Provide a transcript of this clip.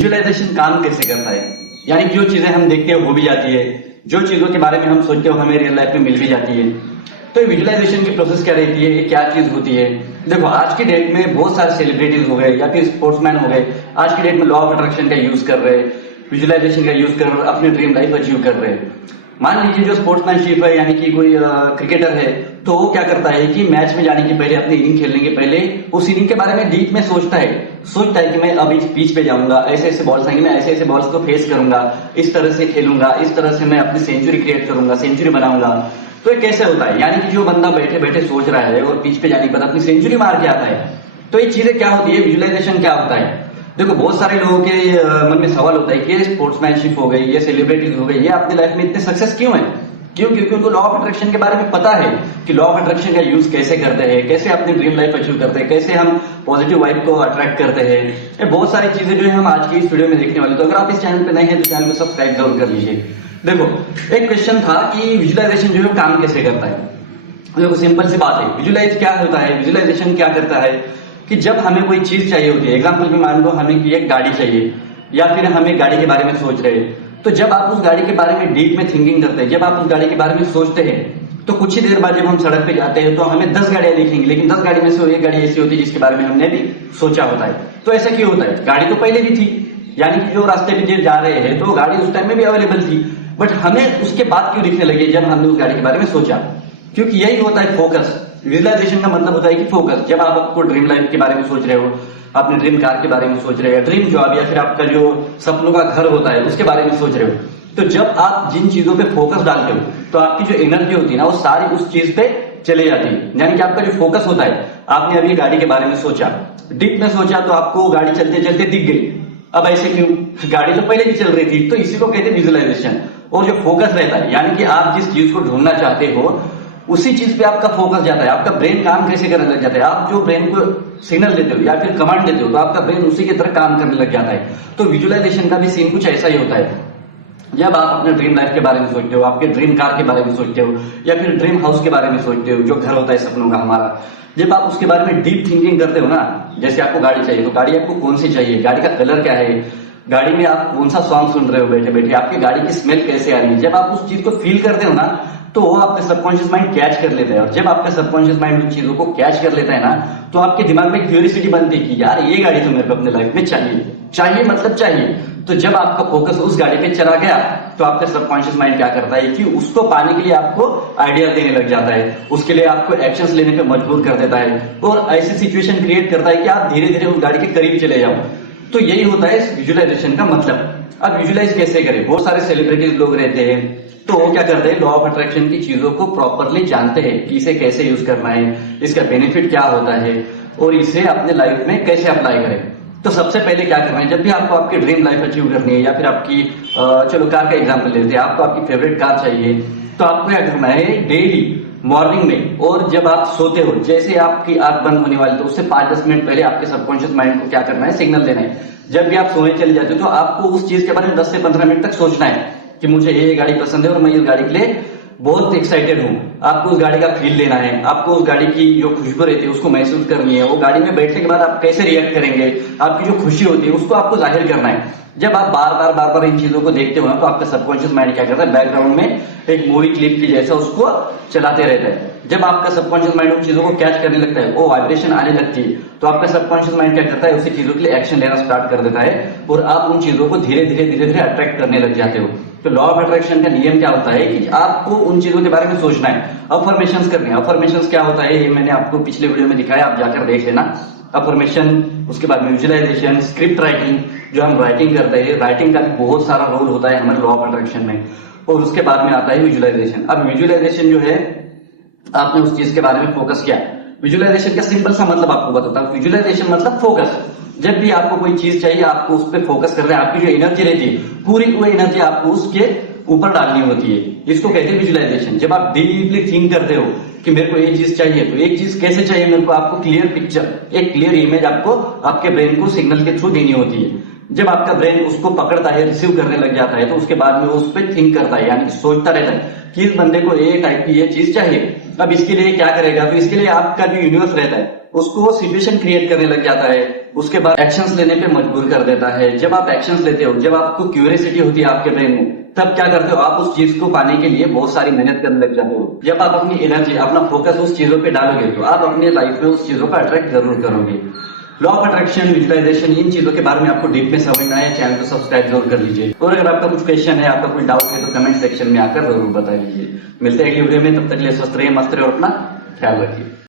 Visualisation काम कैसे करता है, यानी कि जो चीजें हम देखते हैं हो भी जाती है, जो चीजों के बारे में हम सोचते हो हमें रियल लाइफ में मिल भी जाती है। तो विजुअलाइजेशन की प्रोसेस क्या रहती है, ये क्या चीज होती है। देखो आज की डेट में बहुत सारे सेलिब्रिटीज हो गए या फिर स्पोर्ट्समैन हो गए, आज की डेट में लॉ ऑफ अट्रैक्शन का यूज कर रहे हैं, विजुअलाइजेशन का यूज कर अपनी ड्रीम लाइफ अचीव कर रहे हैं। मान लीजिए जो स्पोर्ट्समैनशिप है, यानी कि कोई क्रिकेटर है, तो वो क्या करता है कि मैच में जाने के पहले, अपनी इनिंग खेलने के पहले उस इनिंग के बारे में डीप में सोचता है कि मैं अब इस पिच पे जाऊंगा, ऐसे ऐसे बॉल्स आएंगे, मैं ऐसे ऐसे बॉल्स को फेस करूंगा, इस तरह से खेलूंगा, इस तरह से मैं अपनी सेंचुरी क्रिएट करूंगा, सेंचुरी बनाऊंगा। तो ये कैसे होता है, यानी कि जो बंदा बैठे बैठे सोच रहा है और पिच पे जाने के बाद अपनी सेंचुरी मार के आता है। तो ये चीजें क्या होती है, विजुअलाइजेशन क्या होता है। देखो बहुत सारे लोगों के मन में सवाल होता है कि स्पोर्ट्समैनशिप हो गई, ये सेलिब्रिटीज हो गई, ये अपनी लाइफ में इतने सक्सेस क्यों है। क्योंकि उनको लॉ ऑफ अट्रैक्शन के बारे में पता है कि लॉ ऑफ अट्रैक्शन का यूज कैसे करते हैं, कैसे अपनी ड्रीम लाइफ अचीव करते हैं, कैसे हम पॉजिटिव वाइब को अट्रैक्ट करते हैं। ये बहुत सारी चीजें जो है हम आज की इस वीडियो में देखने वाले। तो अगर आप इस चैनल पे नए हैं तो चैनल को सब्सक्राइब जरूर कर लीजिए। देखो एक क्वेश्चन था कि विजुअलाइजेशन जो है काम कैसे करता है। देखो सिंपल सी बात है, विजुअलाइज क्या होता है, विजुअलाइजेशन क्या करता है कि जब हमें कोई चीज चाहिए होती है, एग्जाम्पल में मान लो हमें कि एक गाड़ी चाहिए या फिर हमें गाड़ी के बारे में सोच रहे हैं, तो जब आप उस गाड़ी के बारे में डीप में थिंकिंग करते हैं, जब आप उस गाड़ी के बारे में सोचते हैं, तो कुछ ही देर बाद जब हम सड़क पे जाते हैं तो हमें 10 गाड़ियां दिखेंगी, लेकिन 10 गाड़ी में से एक गाड़ी ऐसी होती है जिसके बारे में हमने भी सोचा होता है। तो ऐसा क्यों होता है, गाड़ी तो पहले भी थी, यानी कि जो रास्ते पे जा रहे हैं तो गाड़ी उस टाइम में भी अवेलेबल थी, बट हमें उसके बाद क्यों दिखने लगी जब हमने उस गाड़ी के बारे में सोचा। क्योंकि यही होता है फोकस। विजुअलाइजेशन का मतलब होता है कि फोकस। जब आप आपको ड्रीम लाइफ के बारे में सोच रहे हो, अपने ड्रीम कार के बारे में सोच रहे हो, ड्रीम जॉब या फिर आपका जो सपनों का घर होता है उसके बारे में सोच रहे हो, तो जब आप जिन चीजों पे फोकस डालते हो तो आपकी जो एनर्जी होती है ना वो सारी उस चीज पे चले जाती है। यानी कि आपका जो फोकस होता है, आपने अभी गाड़ी के बारे में सोचा, डीप में सोचा, तो आपको गाड़ी चलते चलते दिख गई। अब ऐसे क्यों, गाड़ी तो पहले भी चल रही थी। तो इसी को कहते हैं विजुअलाइजेशन। और जो फोकस रहता है, यानी कि आप जिस चीज को ढूंढना चाहते हो उसी चीज पे आपका फोकस जाता है। आपका ब्रेन काम कैसे करने लग जाता है, आप जो ब्रेन को सिग्नल देते हो या फिर कमांड देते हो तो आपका ब्रेन उसी की तरह काम करने लग जाता है। तो विजुअलाइजेशन का भी सीन कुछ ऐसा ही होता है। जब आप अपने ड्रीम लाइफ के बारे में सोचते हो, आपके ड्रीम कार के बारे में सोचते हो या फिर ड्रीम हाउस के बारे में सोचते हो, जो घर होता है सपनों का हमारा, जब आप उसके बारे में डीप थिंकिंग करते हो ना, जैसे आपको गाड़ी चाहिए तो गाड़ी आपको कौन सी चाहिए, गाड़ी का कलर क्या है, गाड़ी में आप कौन सा सॉन्ग सुन रहे हो बैठे बैठे, आपकी गाड़ी की स्मेल कैसे आ रही है, जब आप उस चीज को फील करते हो ना तो वो आपका सबकॉन्शियस माइंड कैच कर लेता है। और जब आपका सबकॉन्शियस माइंड उन चीजों को कैच कर लेता है ना, तो आपके दिमाग में क्यूरियोसिटी बनती है कि यार ये गाड़ी तो मेरे को अपने लाइफ में चाहिए मतलब चाहिए। तो जब आपका फोकस उस गाड़ी पे चला गया तो आपका सबकॉन्शियस माइंड क्या करता है कि उसको पाने के लिए आपको आइडिया देने लग जाता है, उसके लिए आपको एक्शंस लेने पे मजबूर कर देता है और ऐसी सिचुएशन क्रिएट करता है कि आप धीरे धीरे उस गाड़ी के करीब चले जाओ। तो यही होता है इस विजुअलाइजेशन का मतलब। अब विजुअलाइज कैसे करें, बहुत सारे सेलिब्रिटीज लोग रहते हैं, तो वो क्या करते हैं, लॉ ऑफ अट्रैक्शन की चीजों को प्रॉपरली जानते हैं कि इसे कैसे यूज करना है, इसका बेनिफिट क्या होता है और इसे अपने लाइफ में कैसे अप्लाई करें। तो सबसे पहले क्या करना है, जब भी आपको आपकी ड्रीम लाइफ अचीव करनी है या फिर आपकी चलो कार का एग्जांपल लेते हैं, आपको आपकी फेवरेट कार चाहिए, तो आपको क्या करना है, डेली मॉर्निंग में और जब आप सोते हो, जैसे आपकी आंख बंद होने वाली तो उससे 5-10 मिनट पहले आपके सबकॉन्शियस माइंड को क्या करना है, सिग्नल देना है। जब भी आप सोने चले जाते हो तो आपको उस चीज के बारे में 10 से 15 मिनट तक सोचना है कि मुझे ये गाड़ी पसंद है और मैं इस गाड़ी के लिए बहुत एक्साइटेड हूँ। आपको उस गाड़ी का फील लेना है, आपको उस गाड़ी की जो खुशबू रहती है उसको महसूस करनी है, वो गाड़ी में बैठने के बाद आप कैसे रिएक्ट करेंगे, आपकी जो खुशी होती है उसको आपको जाहिर करना है। जब आप बार बार इन चीजों को देखते हो ना तो आपका सबकॉन्शियस माइंड क्या करता है, बैकग्राउंड में एक मूवी क्लिप की जैसा उसको चलाते रहता है। जब आपका सबकॉन्शियस माइंड उन चीजों को कैच करने लगता है, वो वाइब्रेशन आने लगती है, तो आपका सबकॉन्शियस माइंड क्या करता है, उसी चीजों के लिए एक्शन लेना स्टार्ट कर देता है और आप उन चीजों को धीरे धीरे अट्रैक्ट करने लग जाते हो। तो लॉ ऑफ अट्रैक्शन का नियम क्या होता है कि आपको उन चीजों के बारे में सोचना है, अफर्मेशंस करने हैं। अफर्मेशंस क्या होता है, ये मैंने आपको पिछले वीडियो में दिखाया, आप जाकर देख लेना। अफर्मेशन, उसके बाद में विजुअलाइजेशन, स्क्रिप्ट राइटिंग, जो हम राइटिंग करते हैं, राइटिंग का भी बहुत सारा रोल होता है हमारे लॉ ऑफ अट्रैक्शन में। और उसके बाद में आता है विजुअलाइजेशन। अब विजुअलाइजेशन जो है, आपने उस चीज के बारे में फोकस किया। विजुअलाइजेशन का सिंपल सा मतलब आपको बताता हूँ। विजुअलाइजेशन मतलब फोकस। जब भी आपको कोई चीज चाहिए आपको उस पर फोकस करना है, आपकी जो एनर्जी रहती है पूरी वो एनर्जी आपको उसके ऊपर डालनी होती है। इसको कहते हैं विजुअलाइजेशन। जब आप डीपली थिंक करते हो कि मेरे को ये चीज चाहिए, तो एक चीज कैसे चाहिए मेरे को, आपको क्लियर पिक्चर, एक क्लियर इमेज आपको आपके ब्रेन को सिग्नल के थ्रू देनी होती है। जब आपका ब्रेन उसको पकड़ता है, रिसीव करने लग जाता है, तो उसके बाद में वो उस पर थिंक करता है, यानी कि सोचता रहता है कि इस बंदे को ये टाइप की ये चीज चाहिए। अब इसके लिए क्या करेगा, तो इसके लिए आपका जो यूनिवर्स रहता है उसको वो सिचुएशन क्रिएट करने लग जाता है, उसके बाद एक्शंस लेने पे मजबूर कर देता है। जब आप एक्शंस लेते हो, जब आपको क्यूरियोसिटी होती है आपके ब्रेन में, तब क्या करते हो आप उस चीज को पाने के लिए बहुत सारी मेहनत करने लग जाते हो। जब आप अपनी एनर्जी, अपना फोकस उस चीजों पे डालोगे तो आप अपने लाइफ में उस चीजों को अट्रैक्ट जरूर करोगे। लॉ ऑफ अट्रैक्शन, विजुअलाइजेशन, इन चीजों के बारे में आपको डीप में समझना है, चैनल को सब्सक्राइब जरूर कर लीजिए। और अगर आपका कुछ क्वेश्चन है, आपका कोई डाउट है तो कमेंट सेक्शन में आकर जरूर बता लीजिए। मिलते हैं अगली वीडियो में, तब तक के लिए स्वस्थ रहिए, मस्त रहिए और अपना ख्याल रखिए।